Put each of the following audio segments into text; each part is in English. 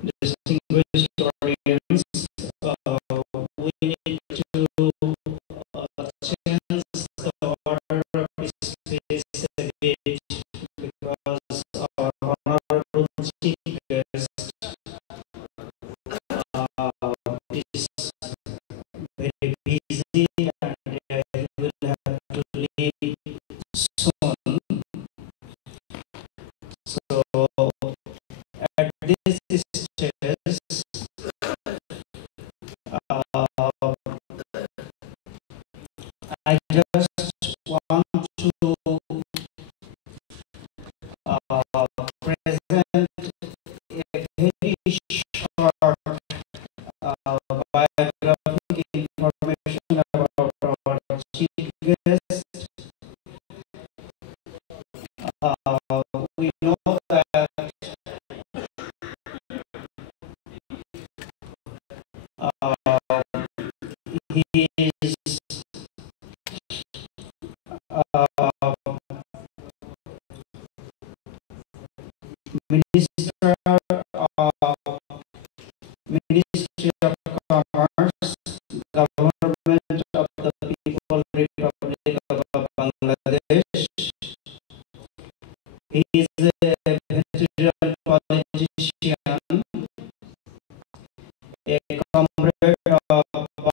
Distinguished audience, we need to change the order of space a bit because our honorable chief guest is very busy and he will have to leave soon. So at this stage, uh, I just want to present a very short biographic information about our chief guest. We know that uh, he is uh, Minister of Ministry of Commerce, Government of the People Republic of Bangladesh. He is a veteran politician, a comrade of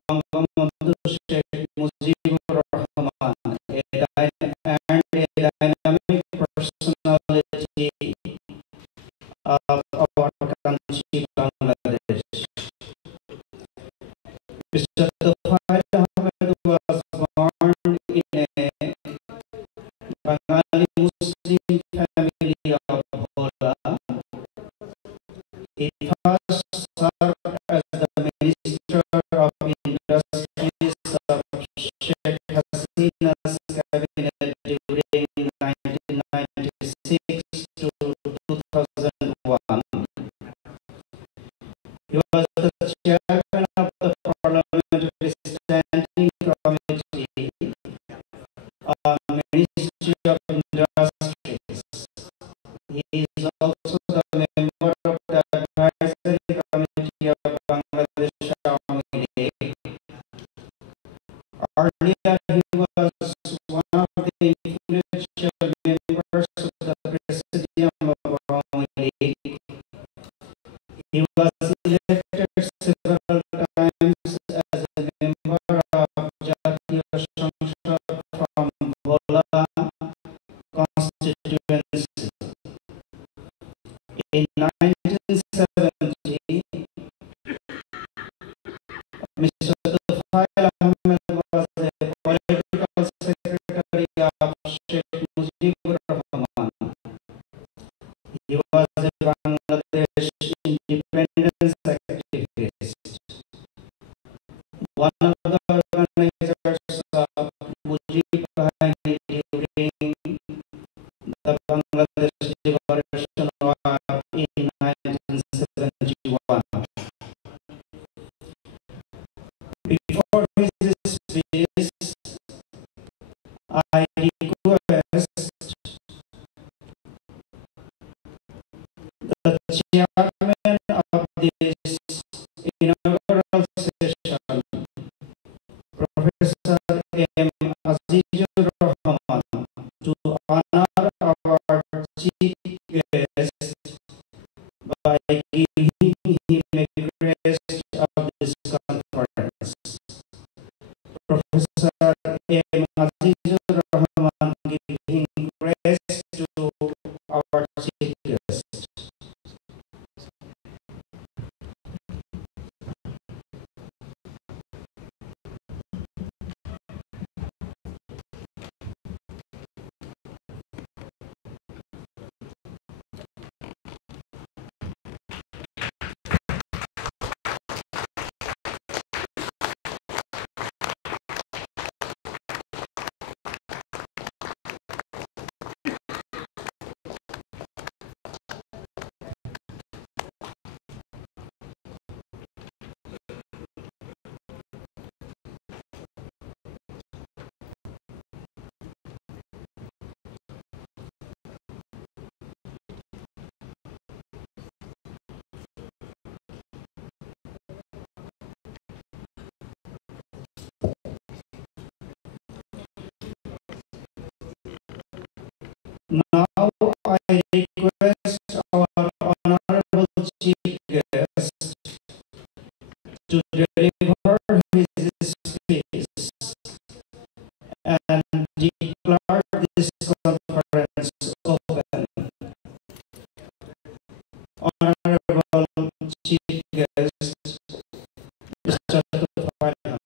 Bangabandhu Sheikh Mujibur Rahman, and a dynamic personality of our country, Bangladesh. Mr. Tufail Ahmed was born in a Bengali Muslim family of Bhola. He first served as the Minister of Industries of Sheikh Hasina's cabinet during 1996 to 2001. He was the chairman of the Parliamentary Standing Committee on Ministry of Industries. He is also the member of the Advisory Committee of Bangladesh Awami League. Earlier, he was one of the influential members of the Presidium of Awami League. He was elected several times as a member of Jatiya Samsad from Bhola constituency. In 1970, Mr. Tufail Ahmed was a political secretary of Sheikh Mujibur Rahman. He was a Bangladesh independence activist, one of the organizers of Mujib Bahani during the Bangladesh Liberation War in 1971. Before his speech, I request the chairman of this inaugural session, Professor M. Azizur Rahman, to honor our chief guest by giving him a crest of this conference. Professor M. Azizur Rahman giving crest to our chief guest. deliver his speech and declare this conference open. Honorable Chief Guest, Mr. Tufayan.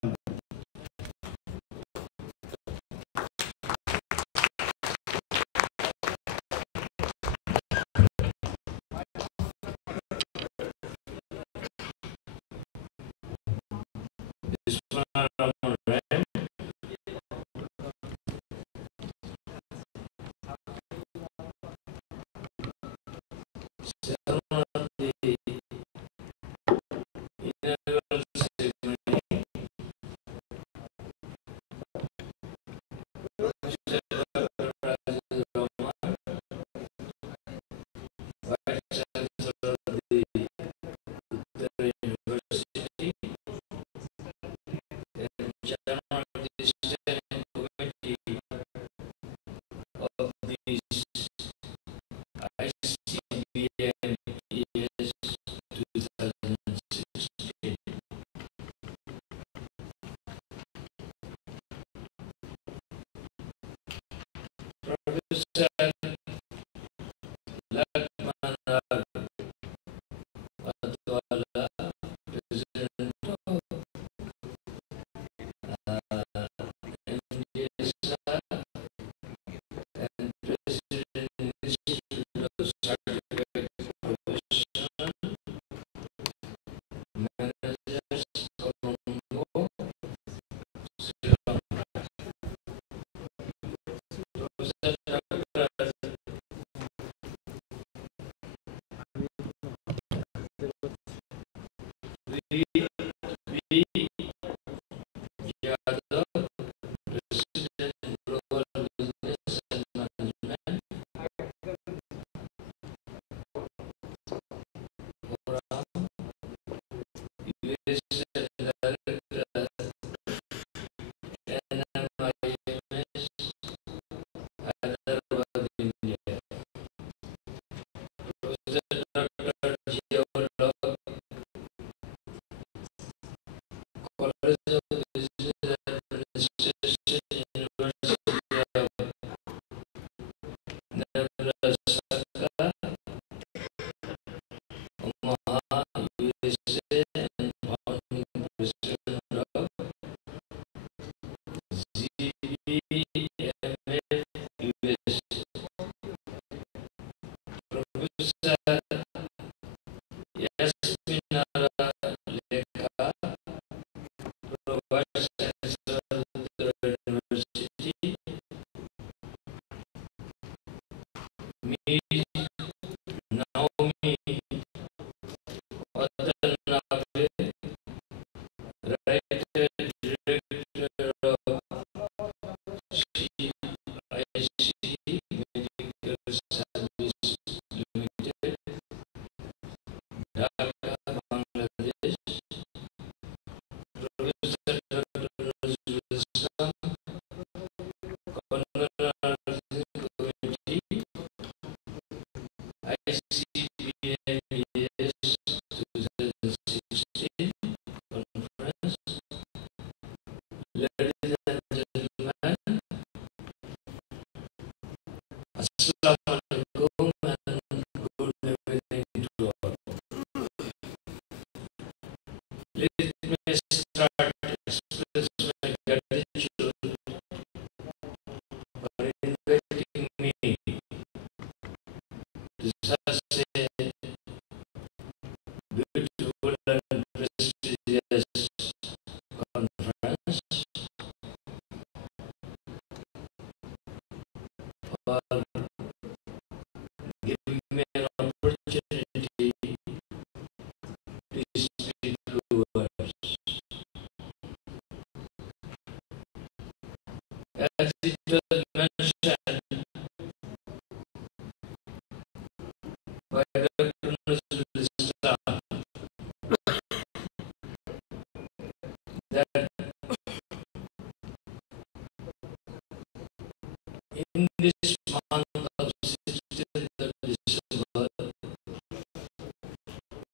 In this month of 16th of December,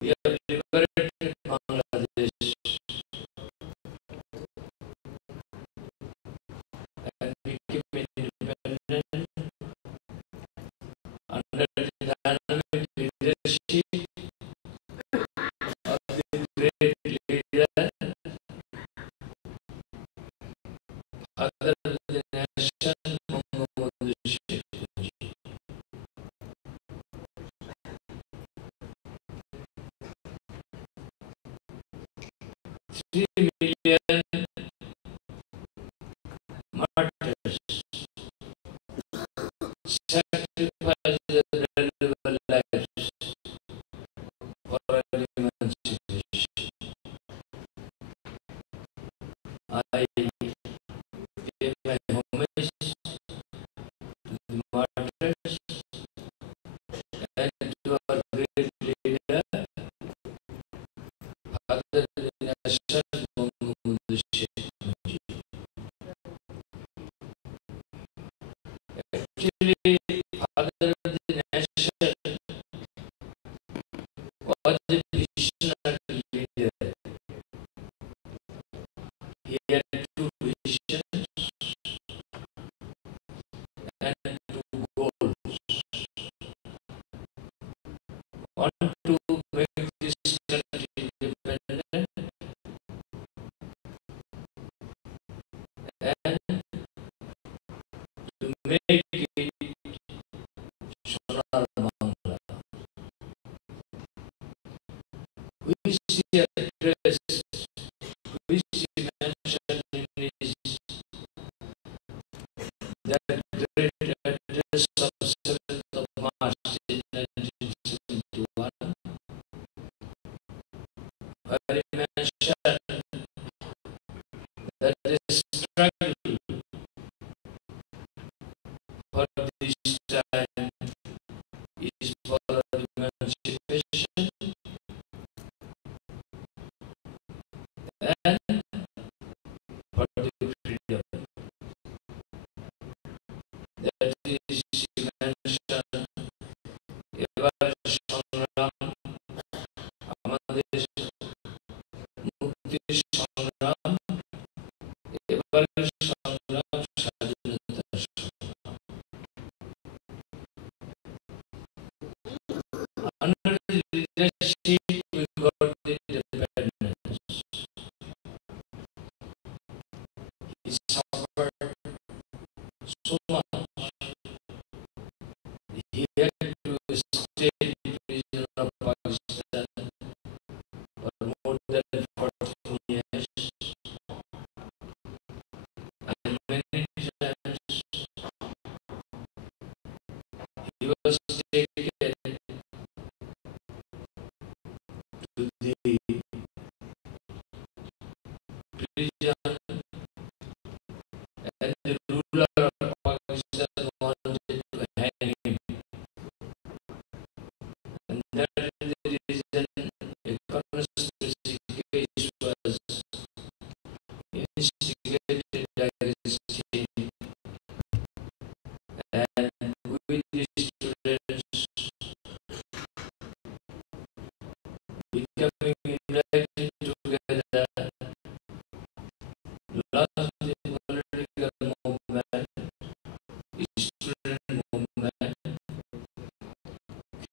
we have liberated Bangladesh 3 million martyrs sacrificed their valuable lives for emancipation. I pay my homage to the martyrs and to our great leader, Father Nasser Mohammed Sheikh Mujib. Actually, Father Nasser was a visionary leader. He had two visions and two goals. One to make this country independent and to make it Sonar Bangla. Which he addressed, which he mentioned in his that great address of 7th of March in 1971, where he mentioned that the struggle for this time is for emancipation and for the freedom. That is, he mentioned, এবার সংগ্রাম আমাদের মুক্তির সংগ্রাম, এবারের সংগ্রাম স্বাধীনতার সংগ্রাম। Under the leadership we got the independence. He suffered so much. He had to stay in prison of Pakistan for more than 14 years. And many times he was taken to the prison, and the ruler of Pakistan wanted to hang him. And that is the reason a conspiracy case was instigated against him. And with the students becoming united together, lost the political movement, student movement,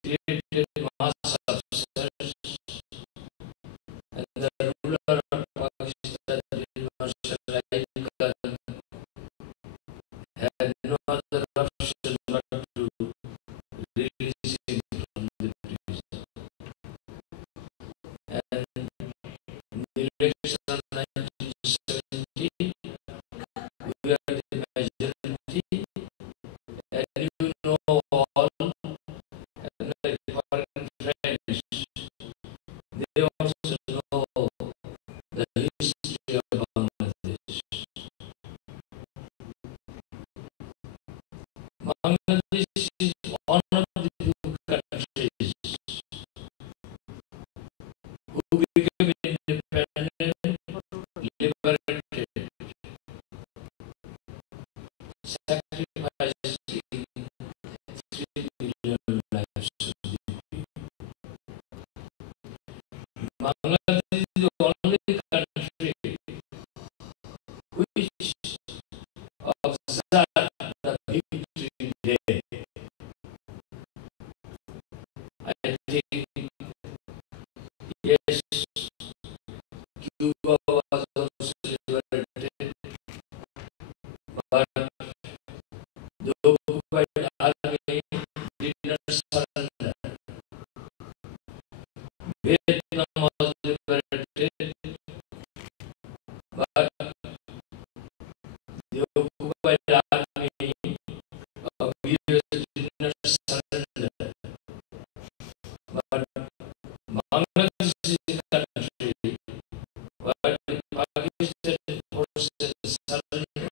created mass upsurge, and the ruler of Pakistan, Marshal Ali Khan, had no other option but to release him from the prison. And in the election of 1970, we are the majority, and you know all, and my foreign friends, they also know the history of Bangladesh. Bangladesh is one of the few countries who became independent, liberated, sacrificing 3 million lives of the people. Bangladesh is the only country which observed the victory day. I think, yes, Cuba was also liberated, but the occupied army did not surrender. Vietnam was liberated, Bangladesh is a country where the Pakistani forces surrender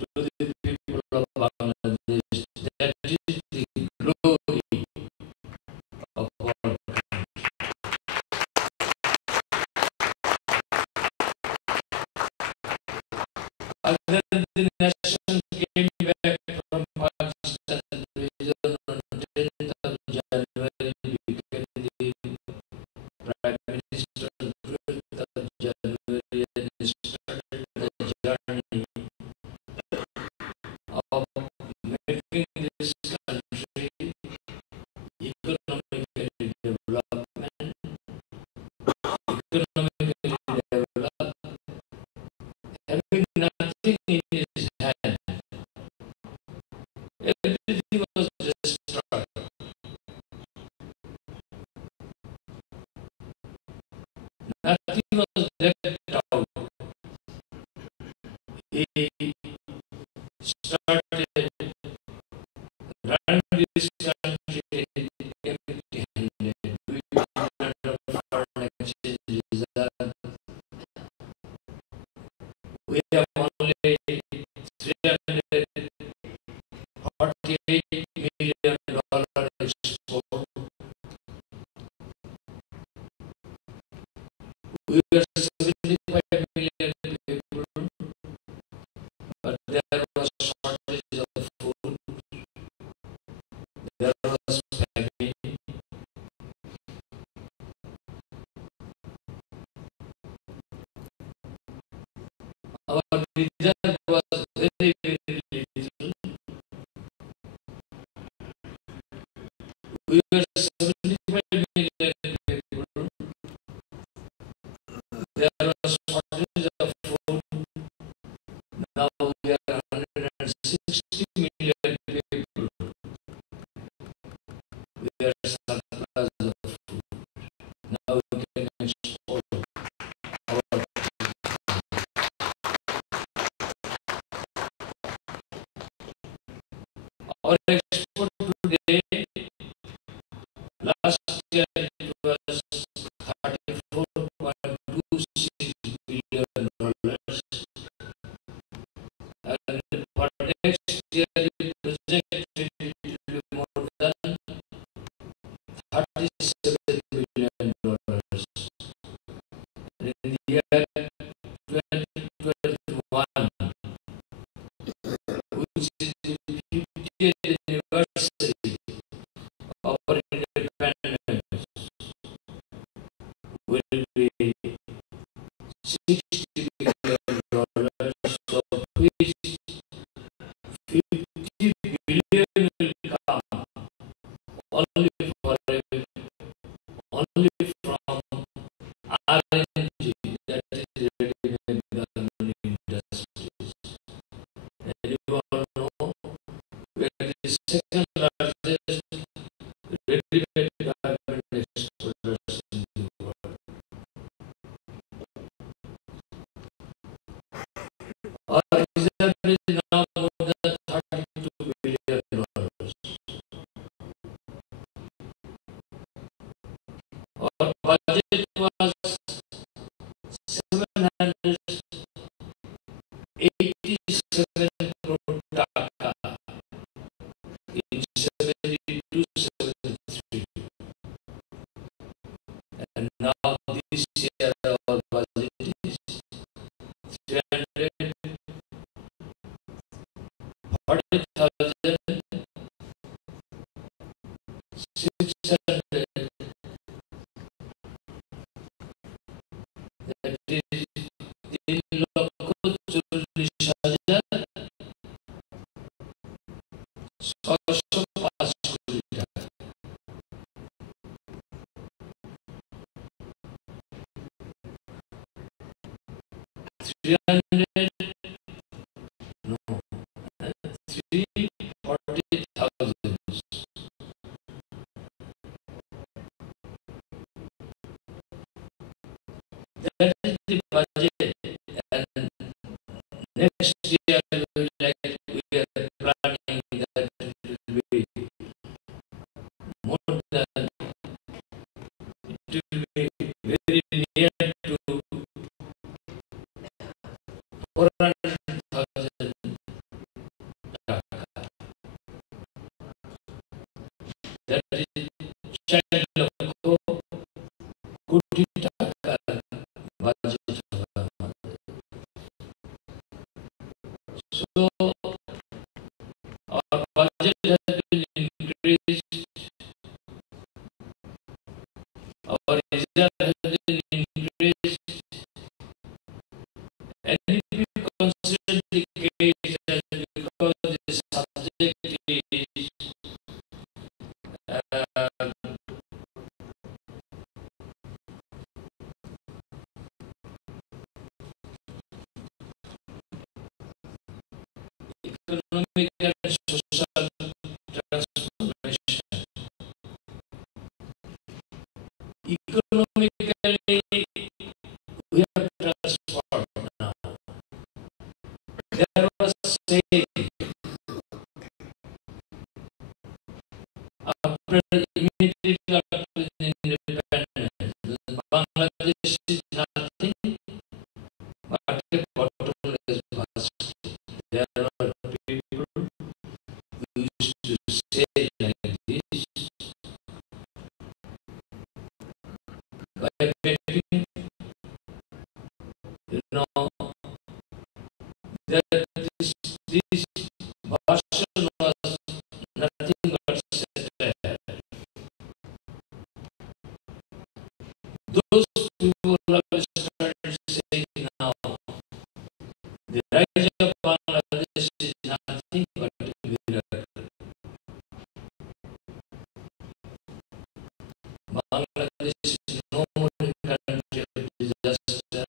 to the people of Bangladesh. That is the glory of our country. Other than the nation came back from Pakistan prison on 10th of January, became the Prime Minister on 12th of January, and started the journey of making this country economically development, economically developed, having nothing in his hand. Everything was destroyed. Nothing was left out. He started running this country empty-handed. We did not have foreign exchange reserve. We have only $348 million export. We were 75 million people, but there was shortage of food. There was famine. Our reserve was very, very little. We were 75 million people. There was shortage of food. Now we are 160 million people. We are surplus of food. Now we can export our export today. Last year it was $34.26 billion, and for next year it projected it will be more than $37 billion. In the year 2021, which is the 50th anniversary of our independence, will be $60 billion, of which $50 billion will come only from R&D, that is ready-made garment industries. And you all know we are the second largest ready-made garment exporters in the world. Our reserve is now more than $32 billion. Our budget was 787 crore taka in 72-73, and now this year our budget is 340,600. That is 3,40,605 টাকা। No, 340,000. That is the budget, and next year we are planning that it will be more than 4 lakh crore টাকার budget হবে আমাদের। So our budget has been increased, our reserve has been increased, and if you consider the case that because the subject is economic and social transformation. Economically, we have transformed now. There was saying after immediately after the independence, Bangladesh is nothing but a bottomless basket. There were people who used to say like this, by betting, you know, that this version was nothing but satire. Those people have started saying now, the rise of Bangladesh is nothing but a miracle. Bangladesh is no more a country of disaster,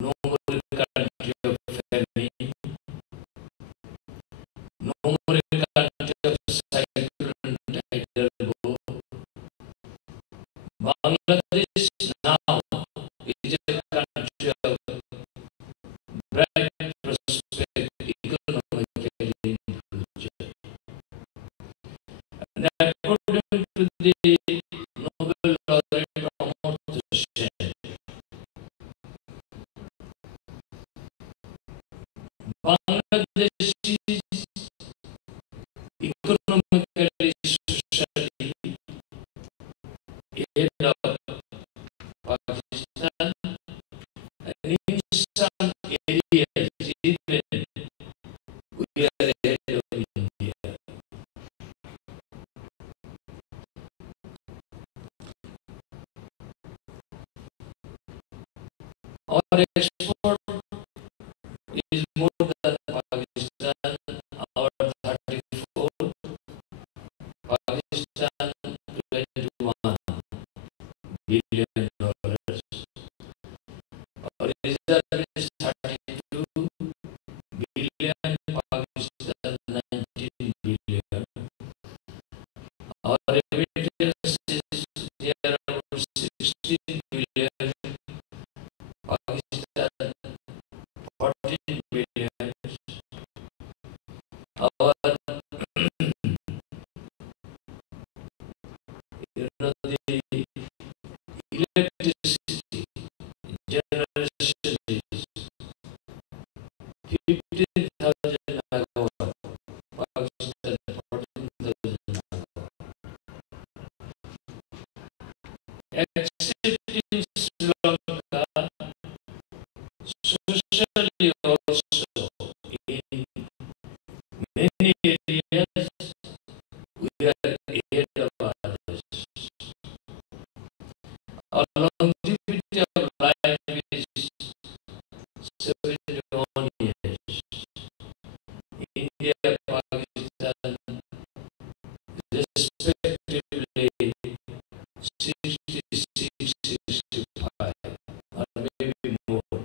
no more a country of famine, no more a country of cyclone tidal bow. Bangladesh now is a country of bright prospect economically in future. And according to the Nobel laureate Amartya Sen, Bangladesh is economically, socially ahead of Pakistan, and in some areas even we are ahead of India. Our export is more than Pakistan, our 34, Pakistan $21 billion. Our reserve is 32 billion, Pakistan 19 billion. Our remittance is near about 16 billion, Pakistan 14 billion. Our the electricity generation is 15,000 megawatt, Pakistan 14,000 megawatt. Except in Sri Lanka, socially also in many areas we are ahead of others. Our longevity of life is 71 years. India, Pakistan, respectively 66, 65, or maybe more.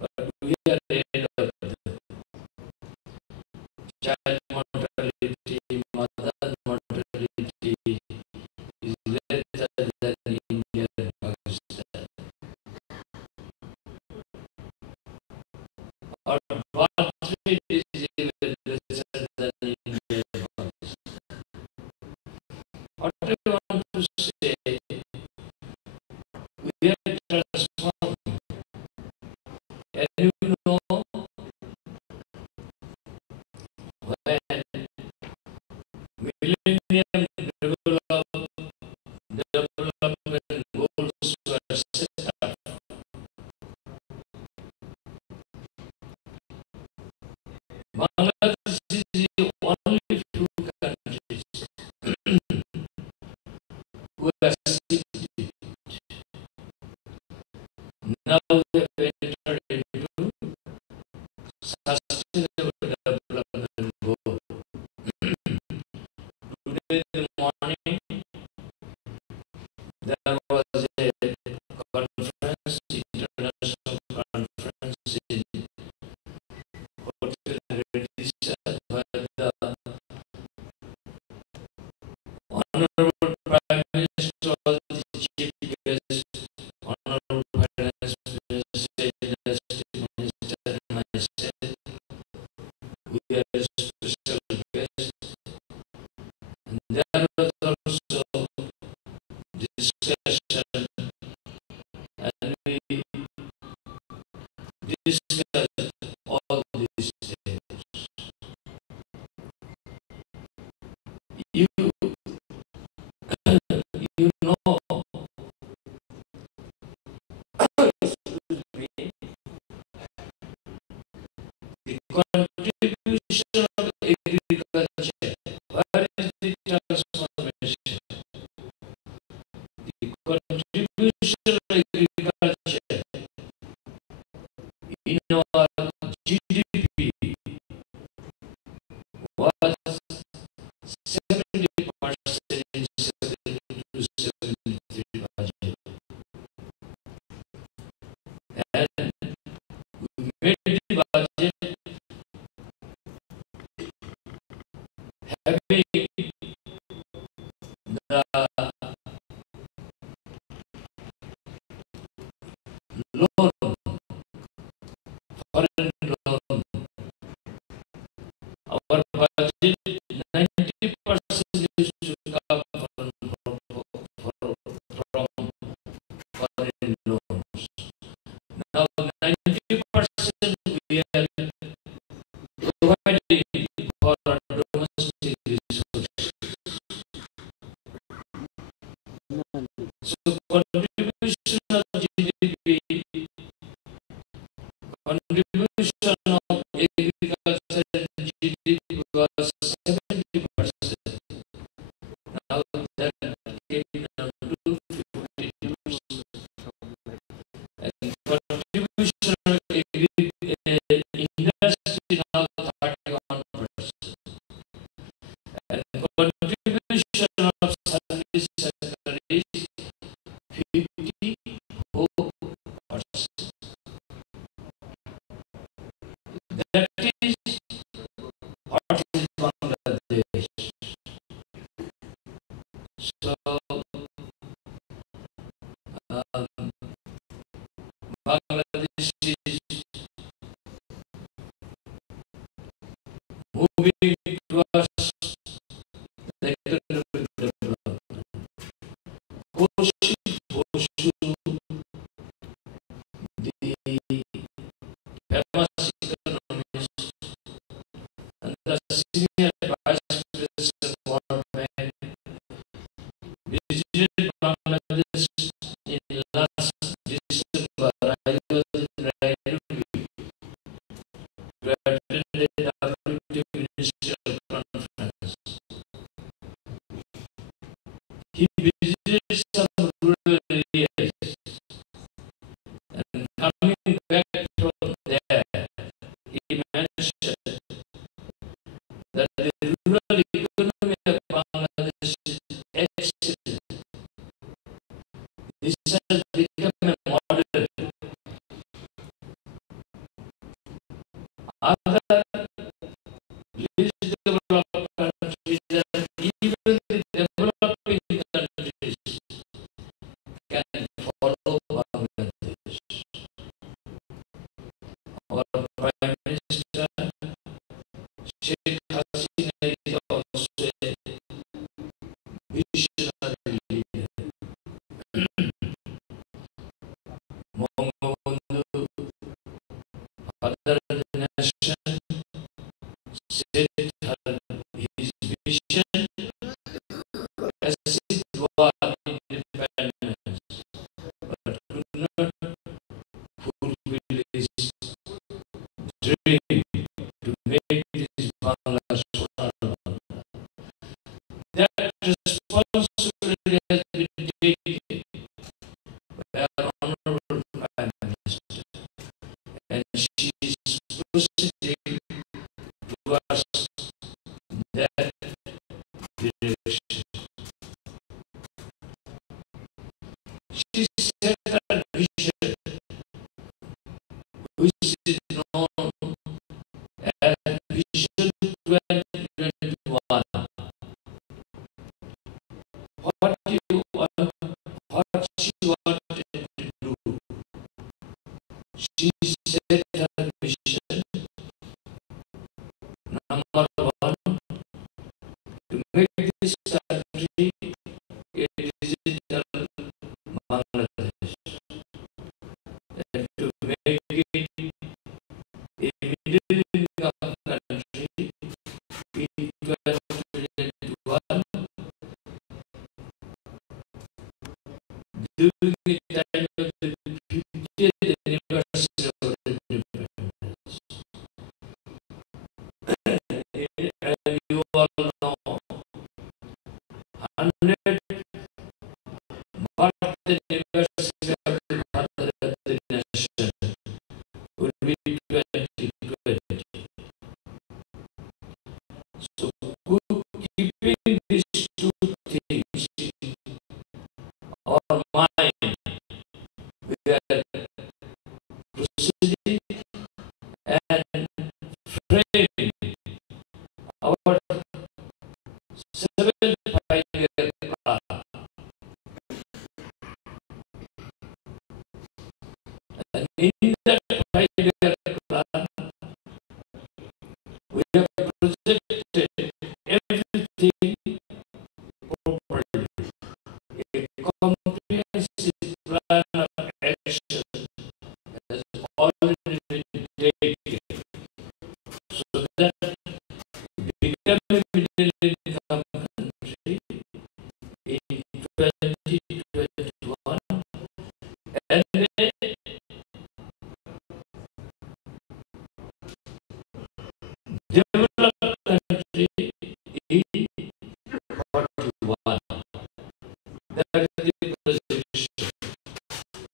But we are ahead of them. Child mortality, mother mortality is lesser than India and Pakistan. Our birth rate is even lesser than India and Pakistan. What I want to say, we are transforming. And you know, when Millennium who achieved it. Now we have entered into sustainable development goal. Today in the morning, there was a conference, international conference in Hotel Heritage, where the Honorable Prime Minister was the chief guest, Honorable Finance Minister, Industry Minister, and myself. We are a special guest. And there was also discussion, and we discussed all these things. You know, excuse me, the contribution of agriculture. Where is the transformation? The contribution of agriculture in our GDP was 70% in 72-73 budget. And we made the budget having the loan, foreign loan. Our budget, 90% used to come from foreign loans. Now 90% we are providing for our domestic resources. So contribution of GDP, contribution of agriculture and GDP was 70%. Now that came down to 50%. And contribution of industry now 31%. And contribution of service sector is 54%. That is what is Bangladesh. So, Bangladesh is moving towards the economic development. Pushing the famous economists and the senior vice president World Bank visited Bangladesh in last December. I was in Nairobi to attend the WTO Ministerial Conference. He visited some rural areas, and coming back from there, he mentioned that the rural economy of Bangladesh is excellent. This has become a model. Other least developed countries and even the developing countries can follow Bangladesh. Our Prime Minister Sheikh Hasina is also a visionary leader. during the time of the 50th anniversary of independence. And you all know 100th birthday anniversary of the father of the nation will be 2020. So keeping these two things on mind, we are proceeding and framing our 7th 5-year plan. And in that 5-year plan, we have projected everything properly. A comprehensive plan of action has already been taken so that we become a middle income country in 2021 and a developed country in 41. That is the projection.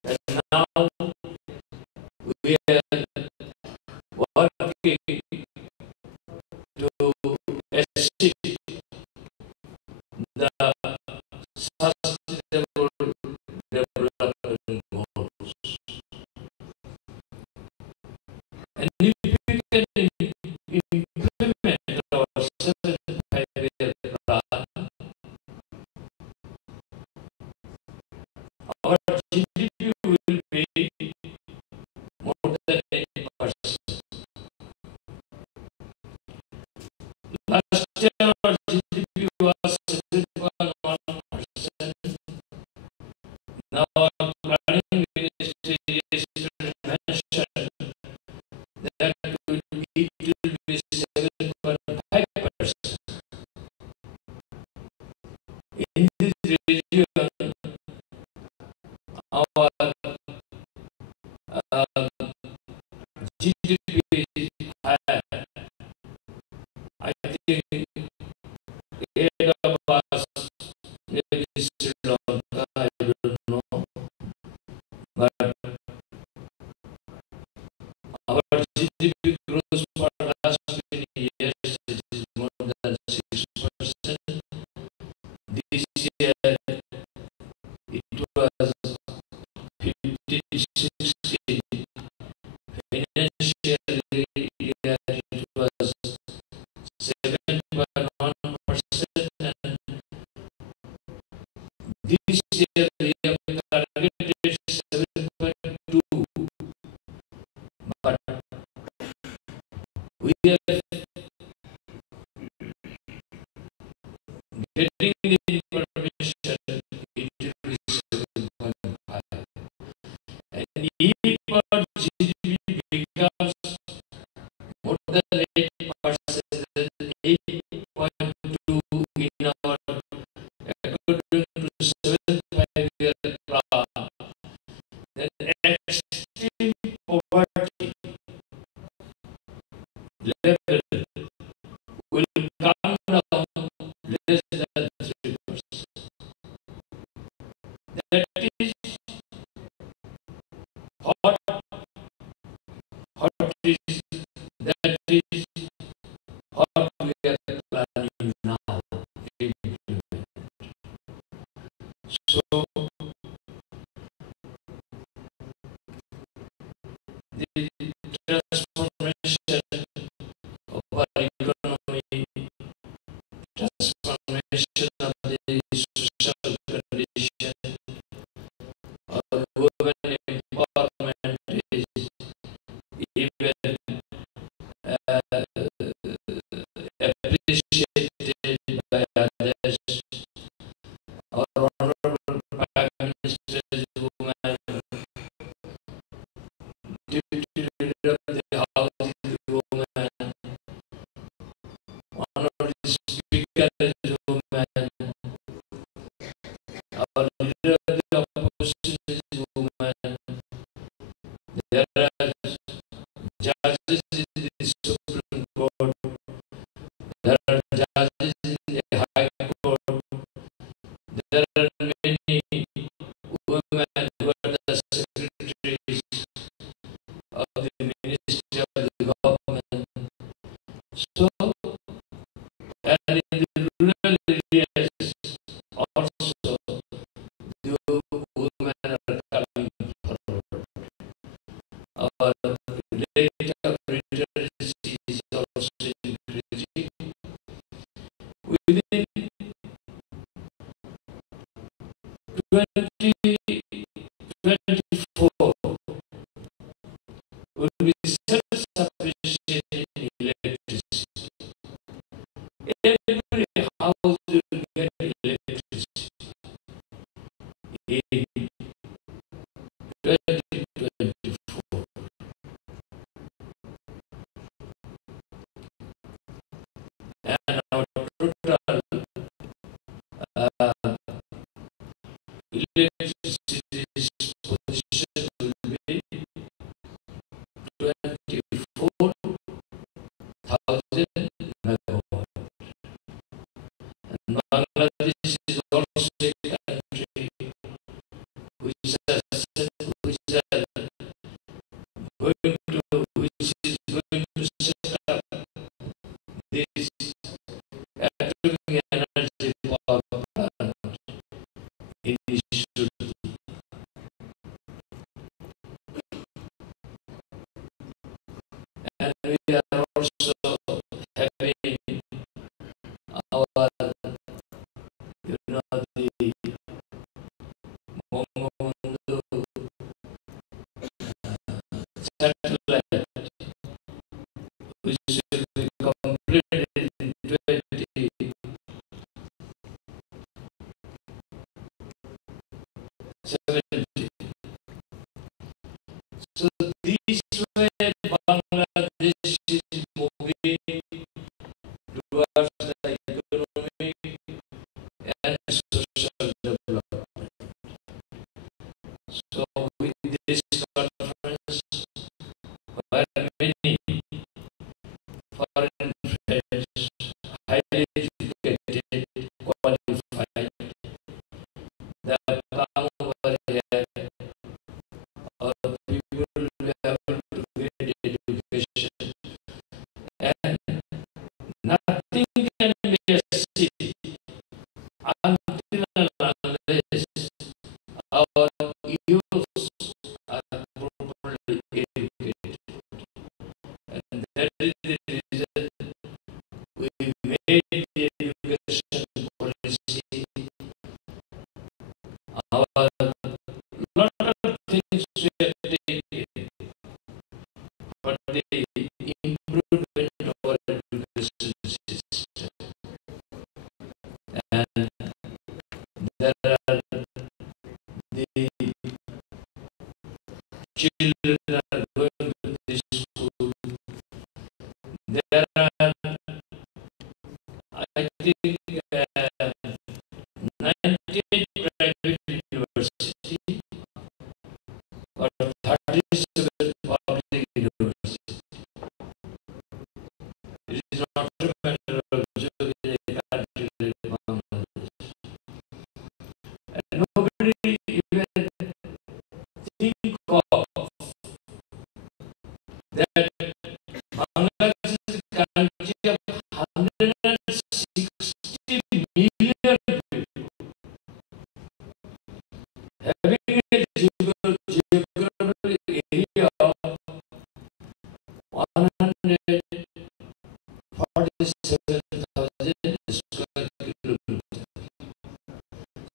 And now we are working to achieve the sustainable development goals. And if we can implement our 7th 5-year plan, our GDP will be more than 8%. Last year our GDP was 7.1%. Now our planning ministry yesterday mentioned that it will be 7.5%. In this region, our GDP is higher. I think eight of us, maybe Sri Lanka, I don't know, but our GDP growth for the last many years is more than 6%. This year it was 15-16. Financial year it was 7.1%, and this year we have targeted 7.2, but we are getting the information it will be 7.5. And if our GDP becomes more than 8%, then 8.2 in our according to 7th 5-year plan, then extreme poverty level will come down less than 3%. That is what is that is what we are planning now to implement. So the transformation of our economy, transformation of the social condition, or women empowerment is even appreciated by others. Our Honorable Prime Minister's woman, Deputy 2024 will be self-sufficient in electricity. Every house will get electricity in 2024. And our total electricity position will be 24,000 megawatts. And Bangladesh is also a country which is going to set up this atomic energy power plant in Isuzu. And we are also having our, the Momondo satellite, which will be completed in 2070. So this way Bangladesh is moving towards the economic and social development. So with this conference, where many foreign friends, highly educated, qualified, they have come over here, or people will be able to get education, and nothing can be achieved until and unless our youth are properly educated. And that is the reason we made the education policy. Our lot of things we are taking, but the improvement of our education system. And there are the children are going to this school. There are, I think, 98 private universities or 37 public universities. It is not a matter of joke in a country like Bangladesh. And nobody even think of that Bangladesh is a country of 160 million people, having a geographical area of 147,000 square kilometers.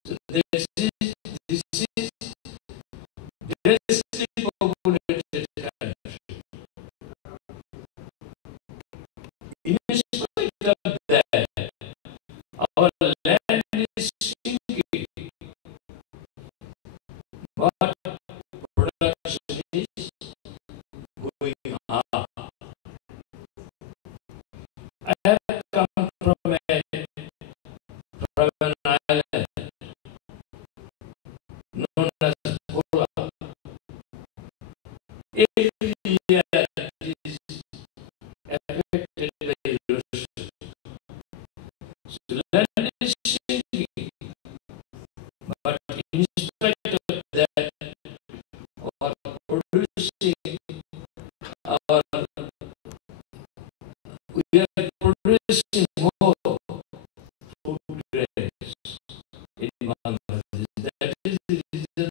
So this is densely populated country. In spite of that, our land is sinking, but production is going up. I have come from an island known as Goa. Every year it is affected by erosion. So land is sinking, but in spite of that, our producing our we are producing more food grains in Bangladesh. That is the reason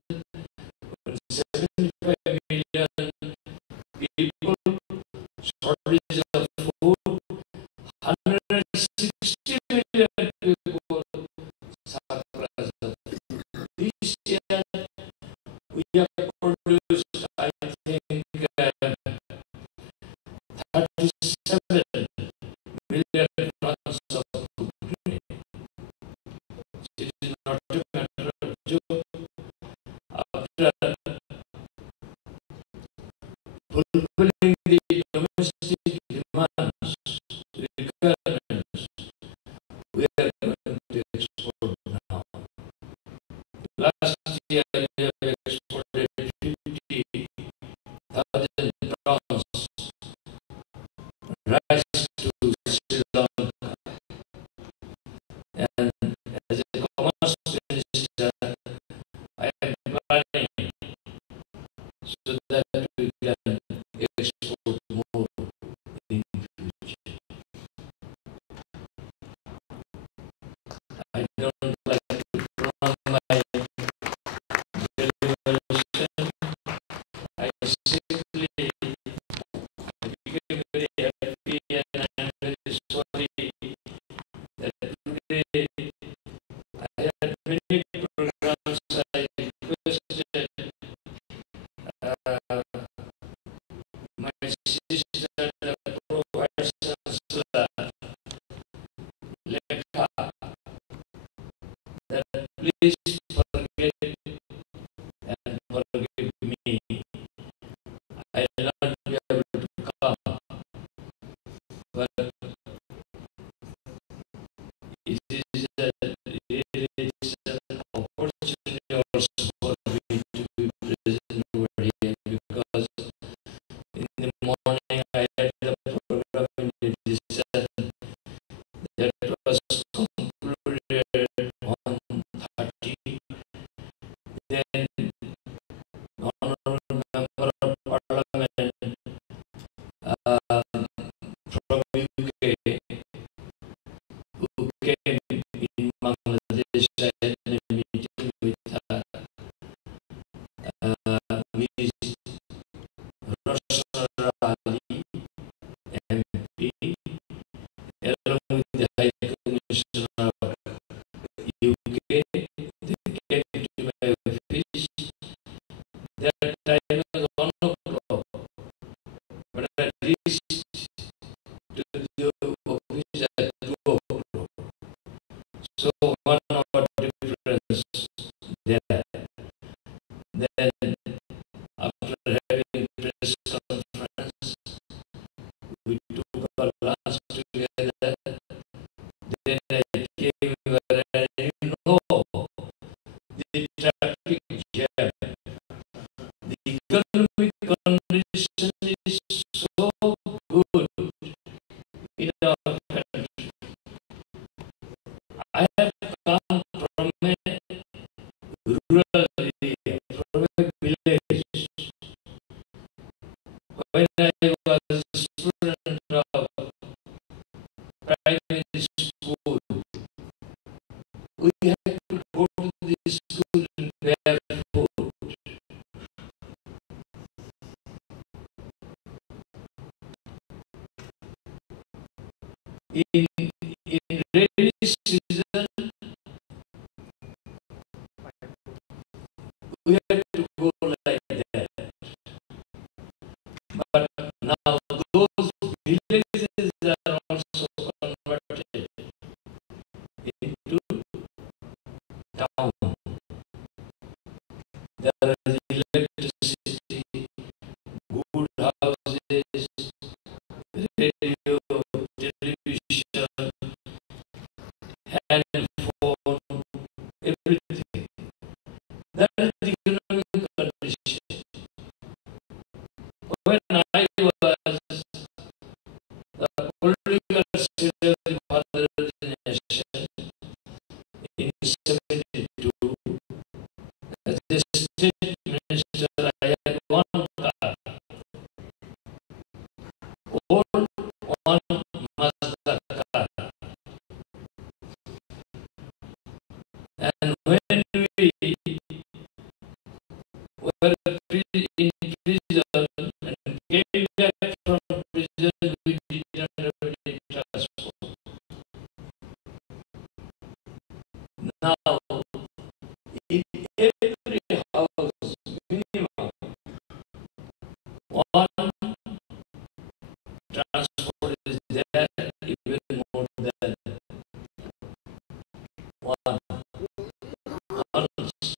fulfilling the domestic demands, requirements, we are going to export now. Last year, we have exported 50,000 tons rice to Sri Lanka. And as a commerce minister, I am planning so that we can export more in future. I don't like to prolong my deliberation. I simply became very happy and I am very sorry that today I had many programs. I requested my sister, the Vice Chancellor, Lekha, that please forget and forgive me. I will not be able to come, but it is an opportunity also for me to be present over here because in the morning I had the program in the decision that was concluded on 30. Then Honorable Member of Parliament from UK who came in Bangladesh. I had a meeting with Ms. Rosra Ali, MP, along with the High Commissioner of UK. They came to my office. That time was 1 o'clock, but I reached to the office at 2 o'clock. So 1 hour difference there. Then after having press conference, we took our lunch together. Then I came where I know the traffic jam. The economic condition is so good in our country. I have come from a rural area, from a village. When I was a student of primary school, we had to go to the school in barefoot. In rainy season, we had to go like that. But now those villages are also converted into town. There is electricity, good houses, radio, television, handphone, everything. That is the economic condition. When I was the political secretary of the Father of the Nation in 72, as a state minister, I had one car, old one Mazda car. And when we were in prison and came back from prison, we did not have any transport. Now, in every house, minimum one transport is there, even more than one. Once,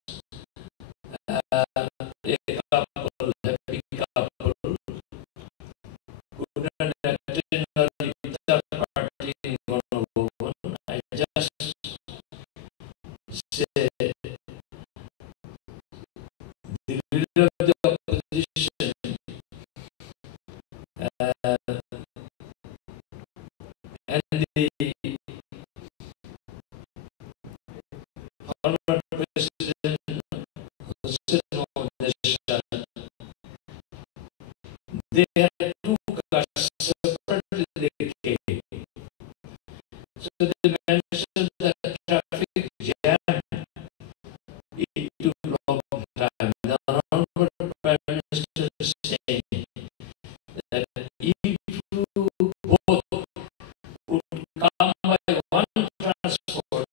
the leader of the opposition, and the former President Hussein Mohammad Shah, they had two cars separately dedicated. So they mentioned that traffic jam, it took long time. The Honorable Prime Minister is saying that if you both would come by one transport,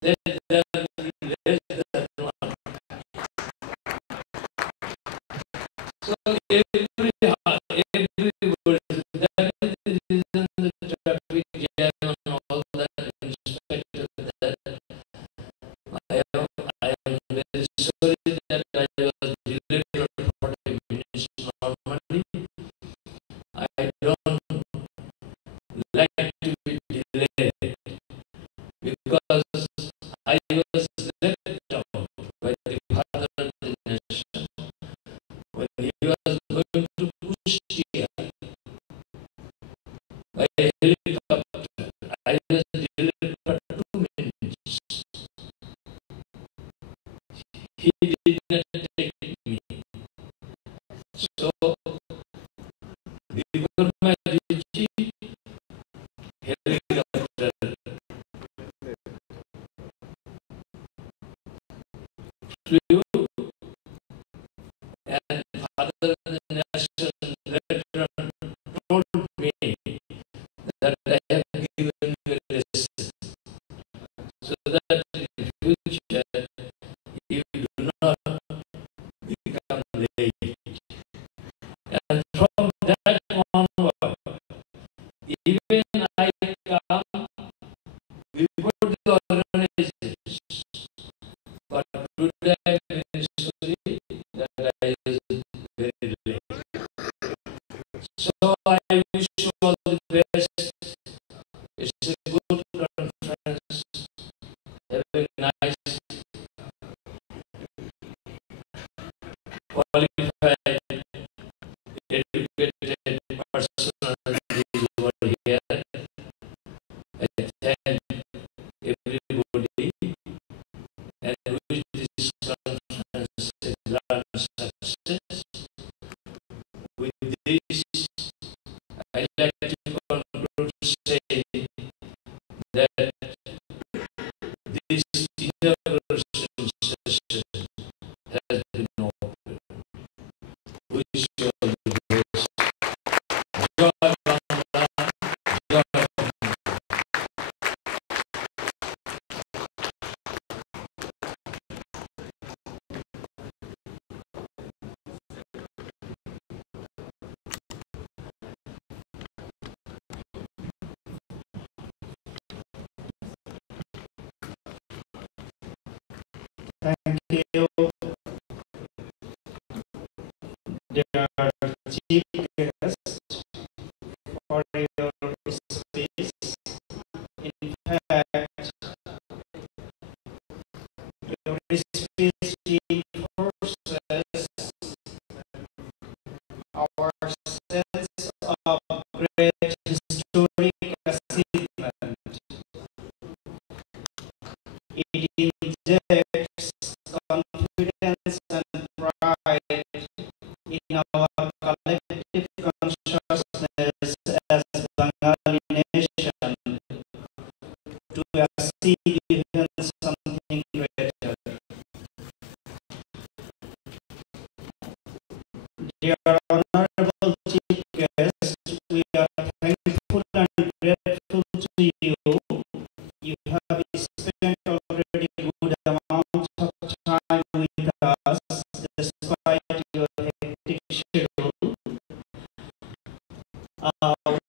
then there will be less than one. So everybody, that is the reason the traffic jam and all that in respect of that. I am very sorry that I was delayed for 40 minutes. Normally, I don't like to be delayed because I was let down by the father of the nation when he was going to Kushtia by helicopter. I was delayed for 2 minutes. He did not take me. So, before my duty, helicopter flew, and father of the nation later on told me that I have given you a lesson, so that in future you do not become late. And from that onward, even I come before the organizations, but today I am sorry that I was very late. So I wish you all the best. It's a good conference. Have a nice, qualified, educated personalities over here. I thank everybody and wish this conference a grand success. With this, I like to conclude saying that this inauguration session has been open. Wish you all the best. Joy Bangla, joy Bangla. Thank you, dear chief guest, for your speech. In fact, your speech reinforces our sense of great historic achievement. It injects confidence and pride in our collective consciousness as Bengali nation to achieve even something greater. Dear Honorable Chief Guest, we are thankful and grateful to you. You have spent already good amount of time with us despite your hectic schedule.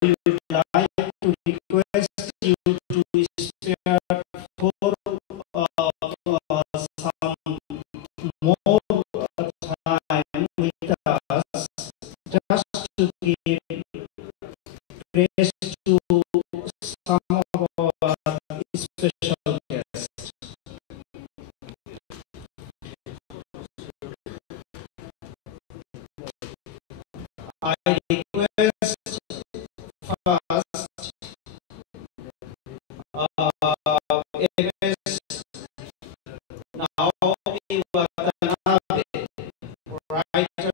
We would like to request you to spare some more time with us just to give praise to some of our special guests. I request first MS now Watanabe, writer,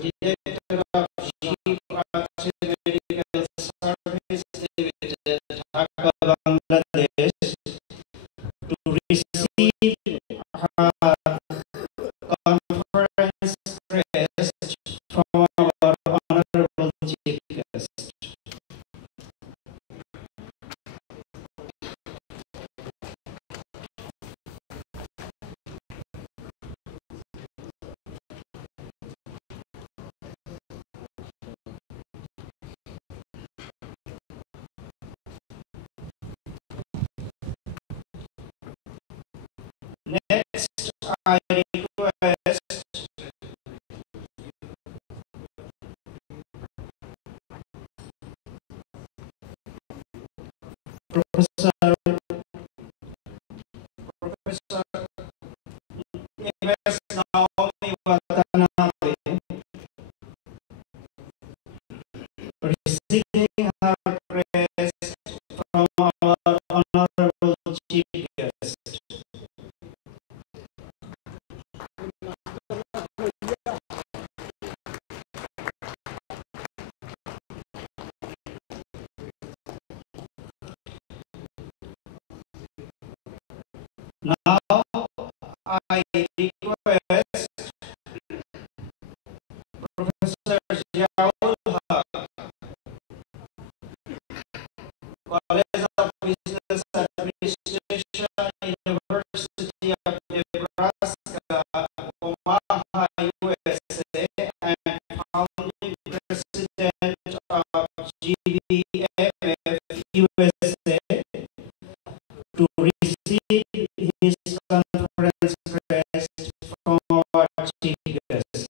director of Chief Arts Medical Service Limited, Dhaka, Bangladesh, to receive her conference crest from our honorable chief guest. Next, I request Professor MS Naomi Watanabe, receiving her crest from our honorable chief guest. Now, I request Professor Jiaul Haq, College of Business Administration, University of Nebraska, Omaha, USA, and founding president of GBMF USA, to receive his conference crest from our chief guest.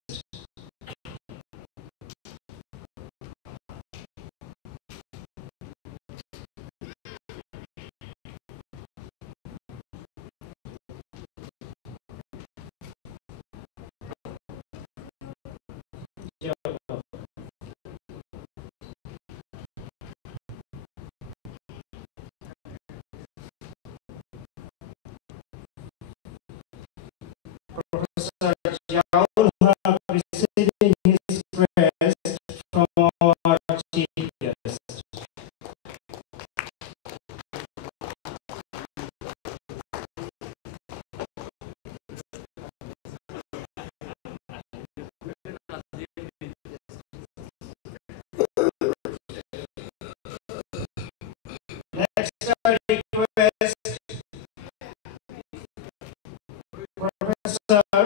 Professor Jiaul Haq receiving his crest from our chief guest. Next, I request Professor